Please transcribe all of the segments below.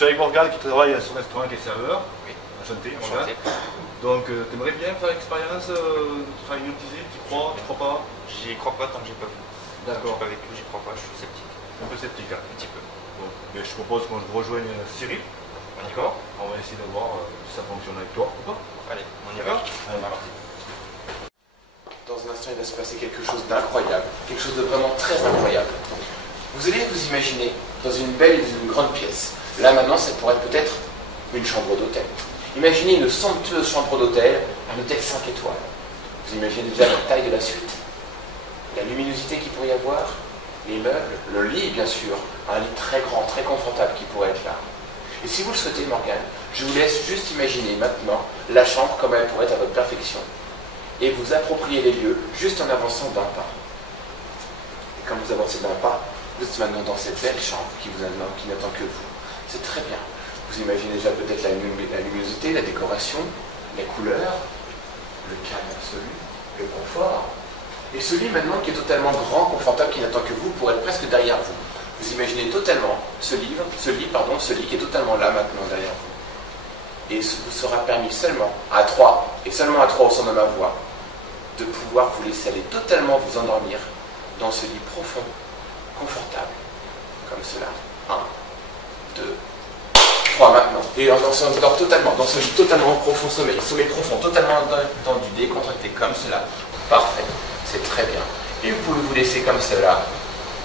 suis avec Morgane qui travaille sur l'instrument qui est serveur. Oui. Enchanté, Enchanté. Donc, tu aimerais bien faire l'expérience de travailler hypnotisé? Tu crois pas? J'y crois pas tant que j'ai pas vu. D'accord. J'ai pas vécu, j'y crois pas, je suis sceptique. Un peu sceptique, hein. Un petit peu. Bon, mais je propose qu'on rejoigne Cyril. D'accord. On va essayer de voir si ça fonctionne avec toi ou pas. Allez, on y va. Allez, parti. Dans un instant, il va se passer quelque chose d'incroyable, quelque chose de vraiment très incroyable. Vous allez vous imaginer dans une belle et une grande pièce. Là maintenant, ça pourrait être peut-être une chambre d'hôtel. Imaginez une somptueuse chambre d'hôtel, un hôtel 5 étoiles. Vous imaginez déjà la taille de la suite, la luminosité qu'il pourrait y avoir, les meubles, le lit bien sûr, un lit très grand, très confortable qui pourrait être là. Et si vous le souhaitez, Morgane, je vous laisse juste imaginer maintenant la chambre comme elle pourrait être à votre perfection. Et vous appropriez les lieux juste en avançant d'un pas. Et quand vous avancez d'un pas, vous êtes maintenant dans cette belle chambre qui n'attend que vous. C'est très bien. Vous imaginez déjà peut-être la luminosité, la décoration, les couleurs, le calme absolu, le confort. Et ce lit maintenant qui est totalement grand, confortable, qui n'attend que vous, pour être presque derrière vous. Vous imaginez totalement ce lit qui est totalement là maintenant derrière vous. Et ce vous sera permis seulement à 3, et seulement à 3 au son de ma voix, de pouvoir vous laisser aller totalement vous endormir dans ce lit profond, confortable, comme cela. 1, 2, 3 maintenant. Et on s'endort totalement, dans ce lit totalement profond sommeil profond, totalement tendu, décontracté, comme cela. Parfait, c'est très bien. Et vous pouvez vous laisser comme cela,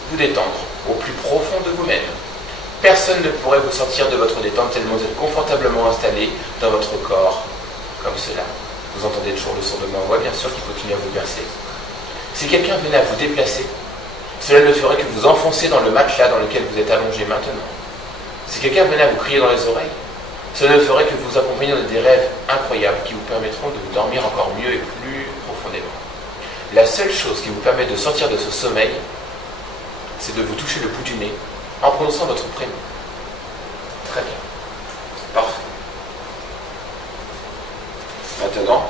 vous détendre au plus profond de vous-même. Personne ne pourrait vous sortir de votre détente tellement vous êtes confortablement installé dans votre corps, comme cela. Vous entendez toujours le son de ma voix, bien sûr, qui continue à vous bercer. Si quelqu'un venait à vous déplacer, cela ne ferait que vous enfoncer dans le matelas dans lequel vous êtes allongé maintenant. Si quelqu'un venait à vous crier dans les oreilles, cela ne ferait que vous accompagner dans des rêves incroyables qui vous permettront de dormir encore mieux et plus profondément. La seule chose qui vous permet de sortir de ce sommeil, c'est de vous toucher le bout du nez en prononçant votre prénom. Très bien. Parfait. Maintenant,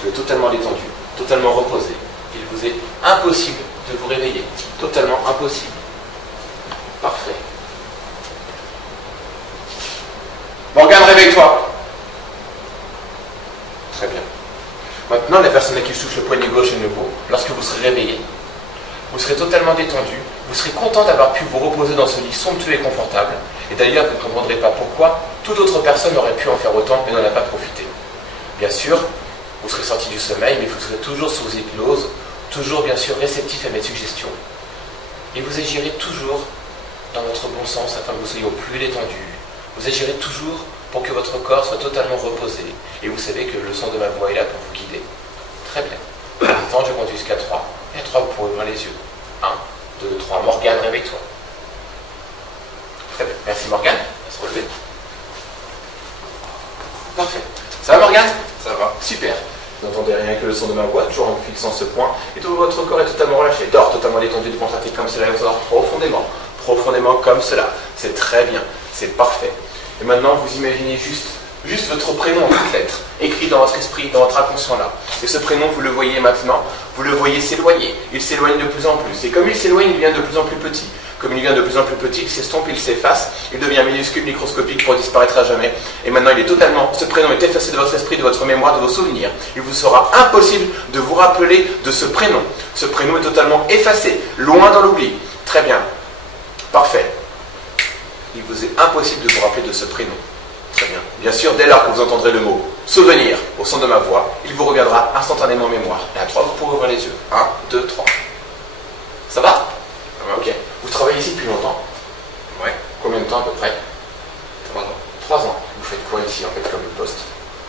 vous êtes totalement détendu, totalement reposé. Il vous est impossible de vous réveiller. Totalement impossible. Parfait. Morgane, réveille-toi. Très bien. Maintenant, la personne à qui je touche le poignet gauche est nouveau. Lorsque vous serez réveillé, vous serez totalement détendu. Vous serez content d'avoir pu vous reposer dans ce lit somptueux et confortable. Et d'ailleurs, vous ne comprendrez pas pourquoi toute autre personne aurait pu en faire autant et n'en a pas profité. Bien sûr, vous serez sorti du sommeil, mais vous serez toujours sous hypnose, toujours bien sûr réceptif à mes suggestions. Et vous agirez toujours dans votre bon sens afin que vous soyez au plus détendu. Vous agirez toujours pour que votre corps soit totalement reposé. Et vous savez que le son de ma voix est là pour vous guider. Très bien. Maintenant, je compte jusqu'à 3. Et à 3, vous pourrez ouvrir les yeux. 1, 2, 3. Morgane, réveille-toi. Très bien. Merci Morgane. À se relever. Parfait. Ça va Morgane? Ça va. Super. Vous n'entendez rien que le son de ma voix, toujours en fixant ce point. Et tout votre corps est totalement relâché. Dors totalement détendu, décontracté comme cela. Et vous dort profondément. Profondément comme cela. C'est très bien. C'est parfait. Et maintenant, vous imaginez juste votre prénom en toutes lettres, écrit dans votre esprit, dans votre inconscient là. Et ce prénom, vous le voyez maintenant, vous le voyez s'éloigner. Il s'éloigne de plus en plus. Et comme il s'éloigne, il devient de plus en plus petit. Comme il devient de plus en plus petit, il s'estompe, il s'efface, il devient minuscule, microscopique pour disparaître à jamais. Et maintenant, ce prénom est effacé de votre esprit, de votre mémoire, de vos souvenirs. Il vous sera impossible de vous rappeler de ce prénom. Ce prénom est totalement effacé, loin dans l'oubli. Très bien. Parfait. Il vous est impossible de vous rappeler de ce prénom. Très bien. Bien sûr, dès lors que vous entendrez le mot « souvenir » au son de ma voix, il vous reviendra instantanément en mémoire. Et à 3, vous pourrez ouvrir les yeux. 1, 2, 3. Ça va? Ok. Vous travaillez ici depuis longtemps? Ouais. Combien de temps à peu près? 3 ans. 3 ans. Vous faites quoi ici en fait comme poste?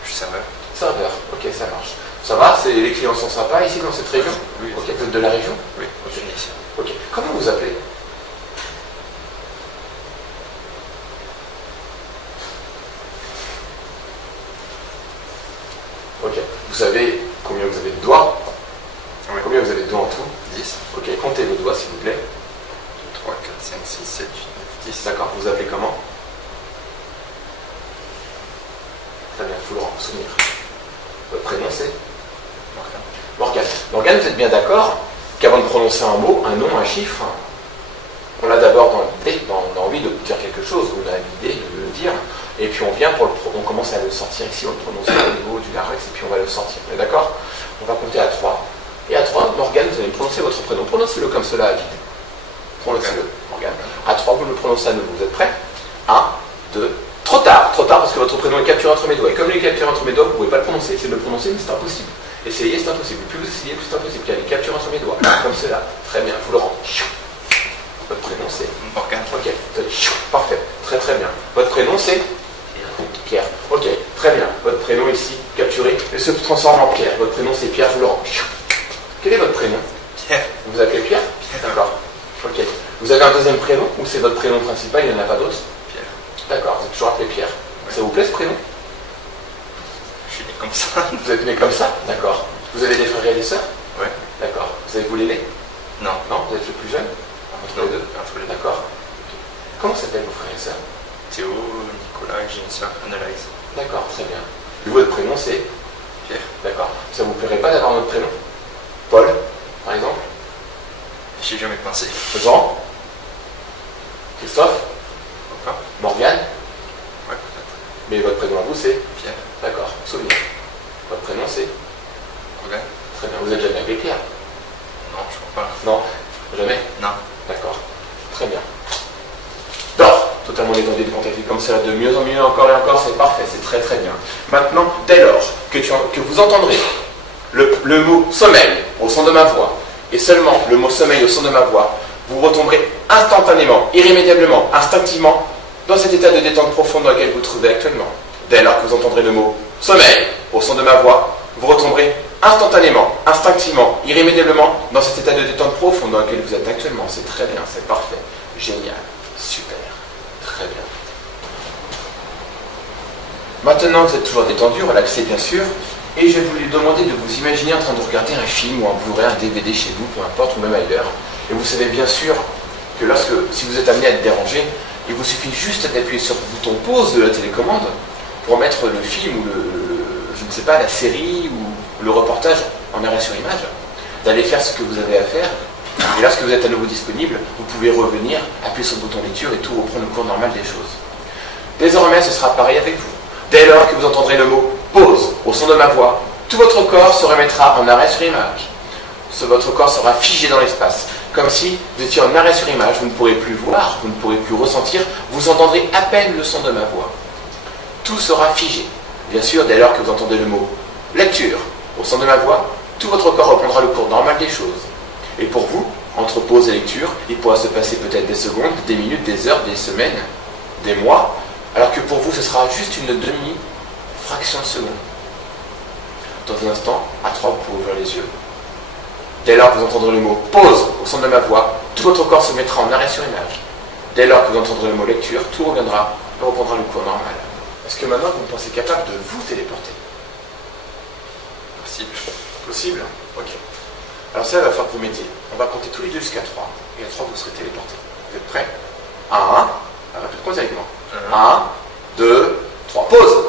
Je suis serveur. Serveur. Ok, ça marche. Ça va? Les clients sont sympas ici dans cette région? Oui. Ok, vous êtes de la région? Oui, Ok. je suis ici. Ok. Comment vous appelez? Ok. Vous savez combien vous avez de doigts? Oui. Combien vous avez de doigts en tout? 10. Ok, comptez vos doigts s'il vous plaît. 3, 4, 5, 6, 7, 8, 9, 10. D'accord, vous vous appelez comment? Très bien, Florent, souvenir. Votre prénom c'est? Morgane. Morgane. Morgane, vous êtes bien d'accord qu'avant de prononcer un mot, un nom, un chiffre, on a d'abord dans l'envie de dire quelque chose, on a l'idée de le dire. Et puis on commence à le sortir ici, on le prononce au niveau du larynx, et puis on va le sortir. On est d'accord? On va compter à 3. Et à 3, Morgane, vous allez prononcer votre prénom. Prononcez-le comme cela à vide. Prononcez-le, Morgane. À 3, vous le prononcez à nouveau. Vous êtes prêts? 1, 2, trop tard parce que votre prénom est capturé entre mes doigts. Et comme il est capturé entre mes doigts, vous ne pouvez pas le prononcer. Essayez de le prononcer, mais c'est impossible. Essayez, c'est impossible. Plus vous essayez, plus c'est impossible. Il est capturé entre mes doigts. Comme cela. Très bien, vous le rendez. Votre prénom c'est Morgane. Ok, parfait. Très très bien. Votre prénom c'est Pierre. Ok, très bien. Votre prénom ici, capturé, et se transforme en Pierre. Votre prénom c'est Pierre, je vous le rends. Quel est votre prénom? Pierre. Vous vous appelez Pierre? D'accord. Ok. Vous avez un deuxième prénom ou c'est votre prénom principal, il n'y en a pas d'autre? Pierre. D'accord, vous êtes toujours appelé Pierre. Ouais. Ça vous plaît ce prénom? Je suis né comme ça. Vous êtes né comme ça? D'accord. Vous avez des frères et des sœurs? Ouais. D'accord. Vous avez voulu l'aîné? Non. Non, vous êtes le plus jeune? Entre les deux? Entre les deux. D'accord. Ok. Comment s'appellent vos frères et sœurs? Théo, Nicolas, et j'ai une sœur, Annalise. D'accord, très bien. Et votre prénom c'est? Pierre. D'accord. Ça vous plairait pas d'avoir notre prénom? Paul, par exemple? J'y ai jamais pensé. Jean? Christophe? Pourquoi? Morgane? Ouais, peut-être. Mais votre prénom à vous c'est? Pierre. D'accord, souvenir. Votre prénom c'est? Morgane. Très bien. Vous êtes jamais appelé Pierre? Non, je crois pas. Non? Jamais? Non. D'accord. Très bien. Dors! Totalement détendu de contacter comme ça, de mieux en mieux, encore et encore, c'est parfait, c'est très très bien. Maintenant, dès lors que vous entendrez le mot sommeil au son de ma voix, et seulement le mot sommeil au son de ma voix, vous retomberez instantanément, irrémédiablement, instinctivement, dans cet état de détente profonde dans lequel vous vous trouvez actuellement. Dès lors que vous entendrez le mot sommeil au son de ma voix, vous retomberez instantanément, instinctivement, irrémédiablement dans cet état de détente profonde dans lequel vous êtes actuellement. C'est très bien, c'est parfait, génial, super, très bien. Maintenant, vous êtes toujours détendu, relaxé bien sûr, et je vais vous demander de vous imaginer en train de regarder un film ou un Blu-ray, un DVD chez vous, peu importe, ou même ailleurs. Et vous savez bien sûr que si vous êtes amené à être dérangé, il vous suffit juste d'appuyer sur le bouton pause de la télécommande pour mettre le film ou je ne sais pas, la série ou le reportage en arrêt sur image, d'aller faire ce que vous avez à faire. Et lorsque vous êtes à nouveau disponible, vous pouvez revenir, appuyer sur le bouton lecture et tout reprendre le cours normal des choses. Désormais, ce sera pareil avec vous. Dès lors que vous entendrez le mot pause au son de ma voix, tout votre corps se remettra en arrêt sur image. Votre corps sera figé dans l'espace, comme si vous étiez en arrêt sur image, vous ne pourrez plus voir, vous ne pourrez plus ressentir, vous entendrez à peine le son de ma voix. Tout sera figé. Bien sûr, dès lors que vous entendez le mot lecture au son de ma voix, tout votre corps reprendra le cours normal des choses. Et pour vous, entre pause et lecture, il pourra se passer peut-être des secondes, des minutes, des heures, des semaines, des mois, alors que pour vous, ce sera juste une demi-fraction de seconde. Dans un instant, à 3, vous pouvez ouvrir les yeux. Dès lors que vous entendrez le mot pause au son de ma voix, tout votre corps se mettra en arrêt sur image. Dès lors que vous entendrez le mot lecture, tout reviendra et reprendra le cours normal. Est-ce que maintenant vous me pensez capable de vous téléporter? Possible. Possible? Ok. Alors ça, il va falloir que vous m'aidiez. On va compter tous les deux jusqu'à 3. Et à 3, vous serez téléportés. Vous êtes prêts? 1. Répète-moi avec moi. 1, 2, 3. Pause!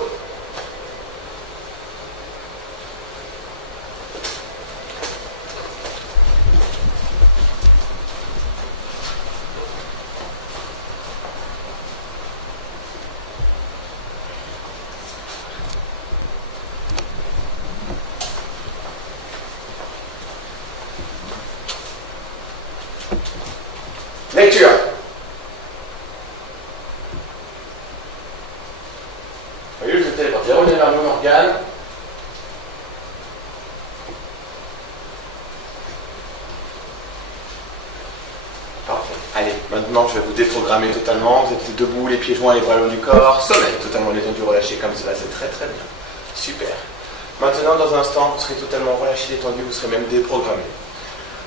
Lecture. Oui, je vous ai téléporté. Revenez vers nous, Morgane. Parfait. Allez, maintenant je vais vous déprogrammer totalement. Vous êtes debout, les pieds joints, les bras le long du corps. Sommeil, totalement détendu, relâché comme cela. C'est très très bien. Super. Maintenant, dans un instant, vous serez totalement relâché, détendu, vous serez même déprogrammé.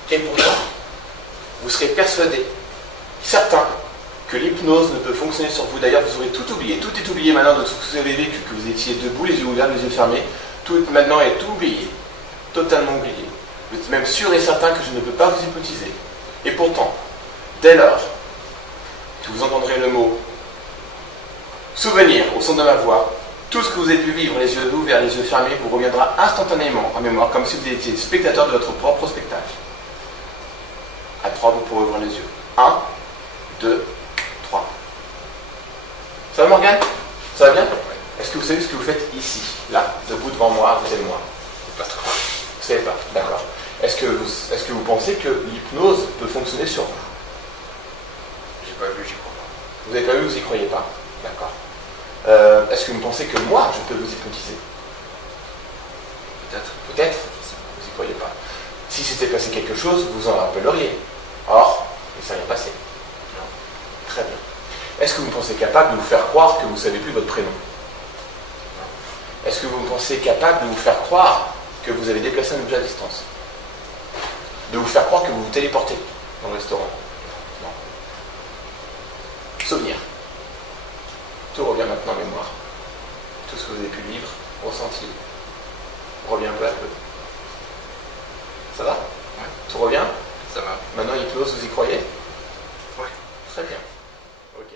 Et pourtant, vous serez persuadé, certain, que l'hypnose ne peut fonctionner sur vous. D'ailleurs, vous aurez tout oublié. Tout est oublié maintenant de tout ce que vous avez vécu, que vous étiez debout, les yeux ouverts, les yeux fermés. Tout maintenant est oublié. Totalement oublié. Vous êtes même sûr et certain que je ne peux pas vous hypnotiser. Et pourtant, dès lors que vous entendrez le mot souvenir au son de ma voix, tout ce que vous avez pu vivre, les yeux ouverts, les yeux fermés, vous reviendra instantanément en mémoire, comme si vous étiez spectateur de votre propre spectacle. À 3, vous pourrez ouvrir les yeux. 1, 2, 3. Ça va, Morgane? Ça va bien? ici, là, debout devant moi, à côté de moi? Pas trop. Vous savez pas, d'accord. Est-ce que vous pensez que l'hypnose peut fonctionner sur vous? J'ai pas vu, j'y crois pas. Vous n'avez pas vu, vous n'y croyez pas? D'accord. Est-ce que vous pensez que moi, je peux vous hypnotiser? Peut-être. Peut-être? Vous n'y croyez pas. Si s'était passé quelque chose, vous en rappelleriez. Or, il ne s'est rien passé. Non. Très bien. Est-ce que vous pensez capable de vous faire croire que vous ne savez plus votre prénom? Non. Est-ce que vous pensez capable de vous faire croire que vous avez déplacé un objet à distance? De vous faire croire que vous vous téléportez dans le restaurant? Non. Souvenir. Tout revient maintenant en mémoire. Tout ce que vous avez pu vivre, ressenti, revient peu à peu. Ça va? Ouais. Tout revient? Ça va. Maintenant, hypnose, vous y croyez? Ouais. Très bien. Ok.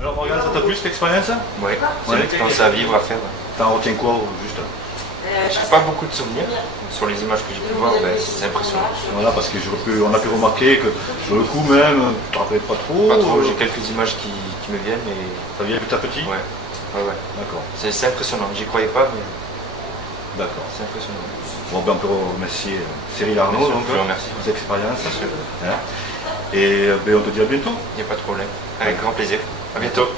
Alors Morgane, ça t'a plu cette expérience? Oui, c'est Ouais. une expérience à vivre, à faire. T'en retiens quoi juste? J'ai pas beaucoup de souvenirs. Sur les images que j'ai pu voir, ben, c'est impressionnant. Voilà, parce qu'on a pu remarquer que sur le coup même, tu te rappelles pas trop. Pas trop, j'ai quelques images qui me viennent, mais. Ça vient petit à petit? Ouais. Ouais, ouais. D'accord. C'est impressionnant. J'y croyais pas, mais D'accord. c'est impressionnant. Bon, ben on peut remercier Cyril Arnaud, Bien sûr, donc, je le remercie. pour cette expérience. Bien sûr. Hein. Et ben, on te dit à bientôt. Il n'y a pas de problème. Avec grand plaisir. À bientôt.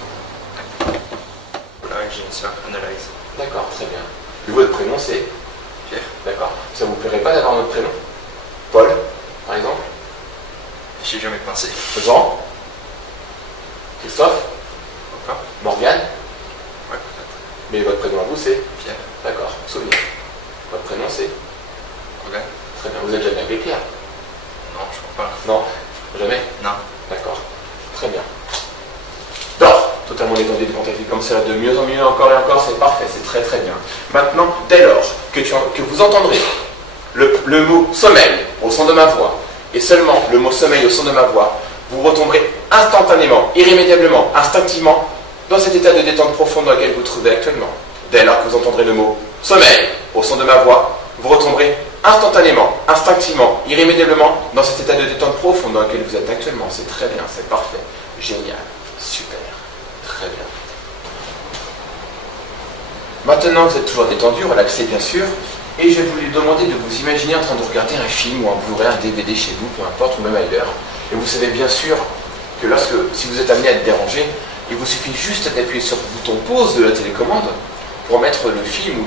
Voilà, j'ai une soeur, Analyse. D'accord, très bien. Et votre prénom, c'est? Pierre. D'accord. Ça vous plairait pas d'avoir notre prénom? Paul, par exemple? J'y ai jamais pensé. Jean? Christophe? Encore? Morgane? Ouais, peut-être. Mais votre prénom à vous, c'est? Pierre. D'accord, souvenir. Votre prénom, c'est? Morgane? Très bien. Vous êtes jamais appelé Pierre? Non, je crois pas. Non? Jamais? Non. D'accord. Très bien. Dors, totalement détendu, décontracté comme cela, de mieux en mieux, encore et encore, c'est parfait, c'est très très bien. Maintenant, dès lors que vous entendrez le mot sommeil au son de ma voix, et seulement le mot sommeil au son de ma voix, vous retomberez instantanément, irrémédiablement, instinctivement, dans cet état de détente profonde dans lequel vous vous trouvez actuellement. Dès lors que vous entendrez le mot sommeil au son de ma voix, vous retomberez instantanément, instinctivement, irrémédiablement dans cet état de détente profonde dans lequel vous êtes actuellement. C'est très bien, c'est parfait, génial, super, très bien. Maintenant, vous êtes toujours détendu, relaxé bien sûr, et je vais vous demander de vous imaginer en train de regarder un film ou un Blu-ray, un DVD chez vous, peu importe, ou même ailleurs. Et vous savez bien sûr que si vous êtes amené à être dérangé, il vous suffit juste d'appuyer sur le bouton pause de la télécommande pour mettre le film ou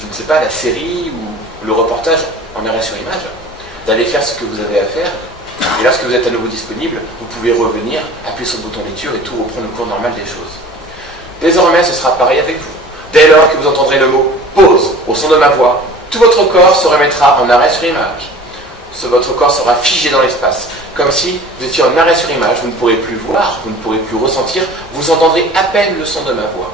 je ne sais pas, la série ou le reportage en arrêt sur image, d'aller faire ce que vous avez à faire. Et lorsque vous êtes à nouveau disponible, vous pouvez revenir, appuyer sur le bouton lecture et tout reprendre le cours normal des choses. Désormais, ce sera pareil avec vous. Dès lors que vous entendrez le mot pause au son de ma voix, tout votre corps se remettra en arrêt sur image. Votre corps sera figé dans l'espace, comme si vous étiez en arrêt sur image, vous ne pourrez plus voir, vous ne pourrez plus ressentir, vous entendrez à peine le son de ma voix.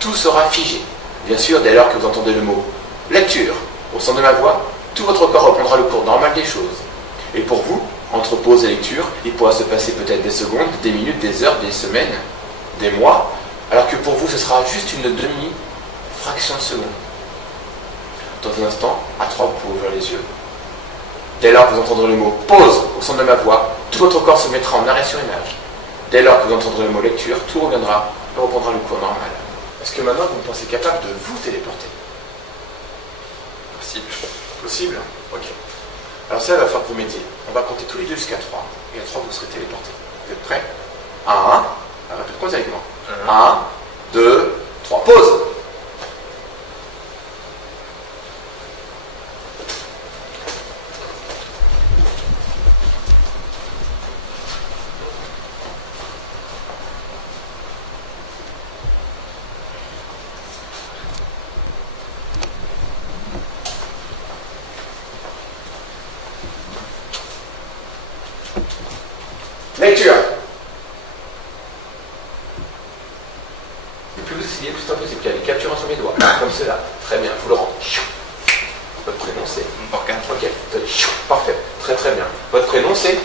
Tout sera figé. Bien sûr, dès lors que vous entendez le mot lecture au son de ma voix, tout votre corps reprendra le cours normal des choses. Et pour vous, entre pause et lecture, il pourra se passer peut-être des secondes, des minutes, des heures, des semaines, des mois, alors que pour vous, ce sera juste une demi-fraction de seconde. Dans un instant, à 3, vous pouvez ouvrir les yeux. Dès lors que vous entendrez le mot pause au son de ma voix, tout votre corps se mettra en arrêt sur image. Dès lors que vous entendrez le mot lecture, tout reviendra et reprendra le cours normal. Est-ce que maintenant vous pensez capable de vous téléporter? Possible. Possible? Ok. Alors ça, il va falloir que vous m'aidiez. On va compter tous les deux jusqu'à 3. Et à 3, vous serez téléporté. Vous êtes prêts? 1. Répète, comptez avec moi. 1, 2, 3. Pause! Lecture. Et plus vous essayez, plus c'est plus il y a des captures sur mes doigts, comme cela. Très bien, vous le rendez. Votre prénom c'est Morgane. Ok, parfait, très très bien. Votre prénom c'est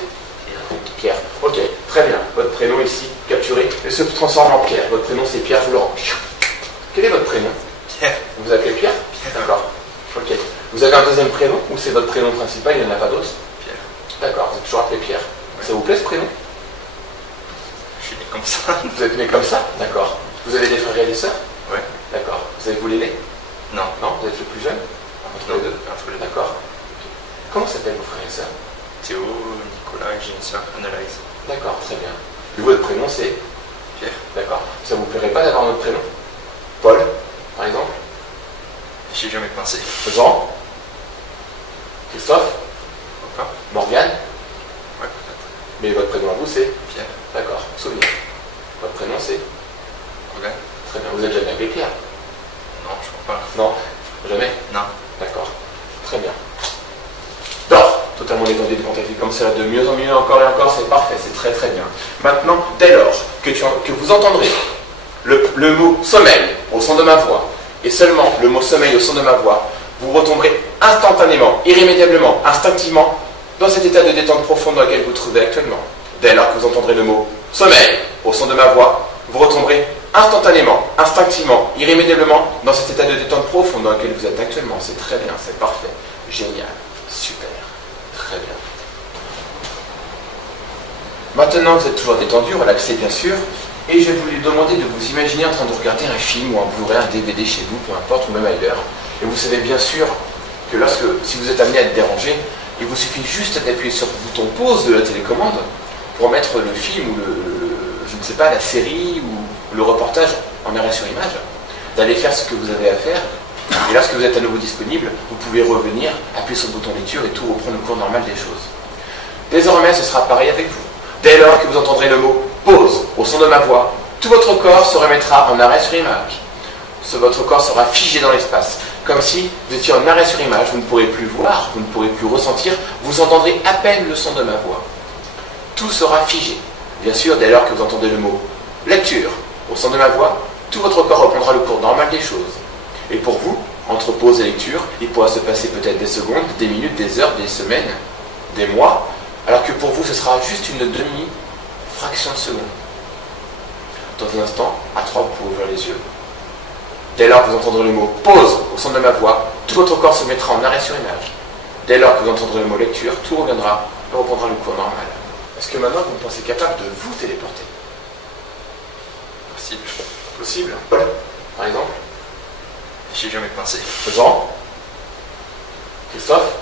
Pierre. Ok, très bien. Votre prénom ici, capturé, et se transforme en Pierre. Votre prénom c'est Pierre, vous le rendez. Quel est votre prénom? Pierre. Vous vous appelez Pierre? D'accord. Ok. Vous avez un deuxième prénom ou c'est votre prénom principal, il n'y en a pas d'autre? Pierre. D'accord, vous êtes toujours appelé Pierre. Ça vous plaît ce prénom? Je suis né comme ça. Vous êtes né comme ça? D'accord. Vous avez des frères et des sœurs? Ouais. D'accord. Vous avez voulu l'aider? Non. Non, vous êtes le plus jeune? Entre les deux? Entre les deux. D'accord. Comment s'appellent vos frères et sœurs? Théo, Nicolas et j'ai une sœur, Annalise. D'accord, très bien. Et votre prénom c'est? Pierre. D'accord. Ça vous plairait pas d'avoir notre prénom? Paul, par exemple? J'y ai jamais pensé. Jean? Christophe? Pourquoi? Morgane? Ouais, peut-être. Mais votre prénom à vous c'est? Pierre. D'accord, souvenir. Votre prénom c'est? Morgane? Très bien. Vous êtes jamais appelé Pierre? Non, je crois pas. Non? Jamais? Non. D'accord. Très bien. Dors, totalement détendu, décontracté comme ça, de mieux en mieux, encore et encore, c'est parfait, c'est très très bien. Maintenant, dès lors que vous entendrez le mot sommeil au son de ma voix, et seulement le mot sommeil au son de ma voix, vous retomberez instantanément, irrémédiablement, instinctivement, dans cet état de détente profonde dans lequel vous vous trouvez actuellement. Dès lors que vous entendrez le mot sommeil au son de ma voix, vous retomberez instantanément, instinctivement, irrémédiablement dans cet état de détente profonde dans lequel vous êtes actuellement. C'est très bien, c'est parfait, génial, super, très bien. Maintenant, vous êtes toujours détendu, relaxé bien sûr, et je vais vous demander de vous imaginer en train de regarder un film ou un Blu-ray, un DVD chez vous, peu importe, ou même ailleurs. Et vous savez bien sûr que si vous êtes amené à être dérangé, il vous suffit juste d'appuyer sur le bouton pause de la télécommande pour mettre le film ou je ne sais pas, la série ou le reportage en arrêt sur image, d'aller faire ce que vous avez à faire. Et lorsque vous êtes à nouveau disponible, vous pouvez revenir, appuyer sur le bouton lecture et tout reprendre le cours normal des choses. Désormais, ce sera pareil avec vous. Dès lors que vous entendrez le mot pause au son de ma voix, tout votre corps se remettra en arrêt sur image. Votre corps sera figé dans l'espace, comme si vous étiez en arrêt sur image, vous ne pourrez plus voir, vous ne pourrez plus ressentir, vous entendrez à peine le son de ma voix. Tout sera figé. Bien sûr, dès lors que vous entendez le mot lecture au son de ma voix, tout votre corps reprendra le cours normal des choses. Et pour vous, entre pause et lecture, il pourra se passer peut-être des secondes, des minutes, des heures, des semaines, des mois, alors que pour vous, ce sera juste une demi-fraction de seconde. Dans un instant, à 3, vous pouvez ouvrir les yeux. Dès lors que vous entendrez le mot pause au son de ma voix, tout votre corps se mettra en arrêt sur image. Dès lors que vous entendrez le mot lecture, tout reviendra et reprendra le cours normal. Est-ce que maintenant vous pensez capable de vous téléporter? Possible. Possible. Paul, par exemple? J'y ai jamais pensé. Jean? Christophe?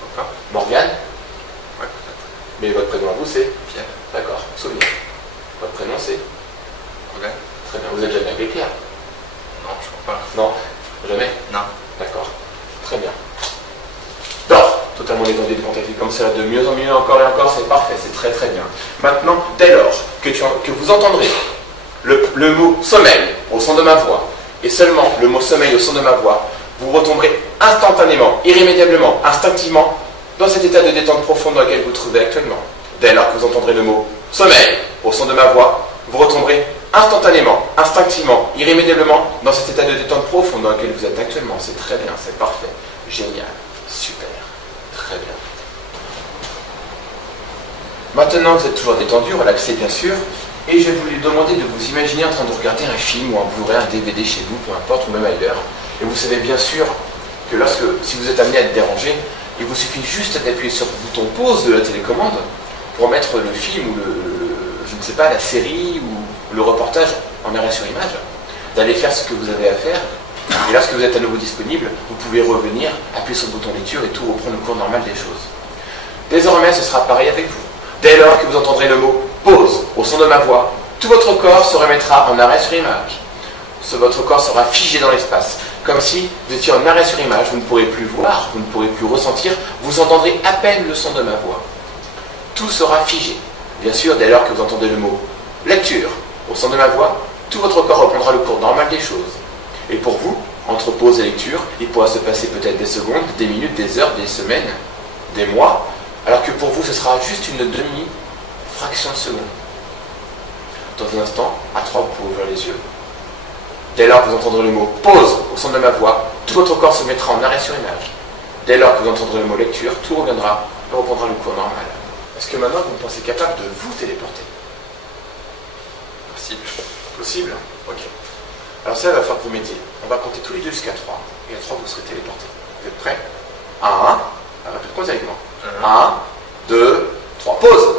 Pourquoi? Morgane? Ouais, peut-être. Mais votre prénom à vous c'est? Pierre. D'accord, souvenir. Votre prénom c'est? Morgane? Très bien. Vous êtes jamais appelé Pierre? Non, je crois pas. Non? Jamais? Non. D'accord. Très bien. Dors, totalement détendu, décontracté comme ça, de mieux en mieux, encore et encore, c'est parfait, c'est très très bien. Maintenant, dès lors que vous entendrez le mot sommeil au son de ma voix, et seulement le mot sommeil au son de ma voix, vous retomberez instantanément, irrémédiablement, instinctivement, dans cet état de détente profonde dans lequel vous vous trouvez actuellement. Dès lors que vous entendrez le mot sommeil au son de ma voix, vous retomberez instantanément, instinctivement, irrémédiablement dans cet état de détente profonde dans lequel vous êtes actuellement. C'est très bien, c'est parfait, génial, super, très bien. Maintenant, vous êtes toujours détendu, relaxé bien sûr, et je vais vous demander de vous imaginer en train de regarder un film ou un Blu-ray, un DVD chez vous, peu importe, ou même ailleurs. Et vous savez bien sûr que si vous êtes amené à être dérangé, il vous suffit juste d'appuyer sur le bouton pause de la télécommande pour mettre le film ou je ne sais pas, la série ou le reportage en arrêt sur image, d'aller faire ce que vous avez à faire. Et lorsque vous êtes à nouveau disponible, vous pouvez revenir, appuyer sur le bouton lecture et tout reprendre le cours normal des choses. Désormais, ce sera pareil avec vous. Dès lors que vous entendrez le mot pause au son de ma voix, tout votre corps se remettra en arrêt sur image. Votre corps sera figé dans l'espace, comme si vous étiez en arrêt sur image, vous ne pourrez plus voir, vous ne pourrez plus ressentir, vous entendrez à peine le son de ma voix. Tout sera figé. Bien sûr, dès lors que vous entendez le mot lecture au son de ma voix, tout votre corps reprendra le cours normal des choses. Et pour vous, entre pause et lecture, il pourra se passer peut-être des secondes, des minutes, des heures, des semaines, des mois, alors que pour vous, ce sera juste une demi-fraction de seconde. Dans un instant, à 3, vous pouvez ouvrir les yeux. Dès lors que vous entendrez le mot pause au son de ma voix, tout votre corps se mettra en arrêt sur image. Dès lors que vous entendrez le mot lecture, tout reviendra et reprendra le cours normal. Est-ce que maintenant vous pensez capable de vous téléporter? Possible. Possible? Ok. Alors ça, il va falloir que vous m'aidiez. On va compter tous les deux jusqu'à 3. Et à 3, vous serez téléportés. Vous êtes prêts? 1. Alors, répétez avec moi. 1, 2, 3. Pause!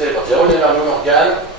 téléporter. Revenez vers nous, Morgane.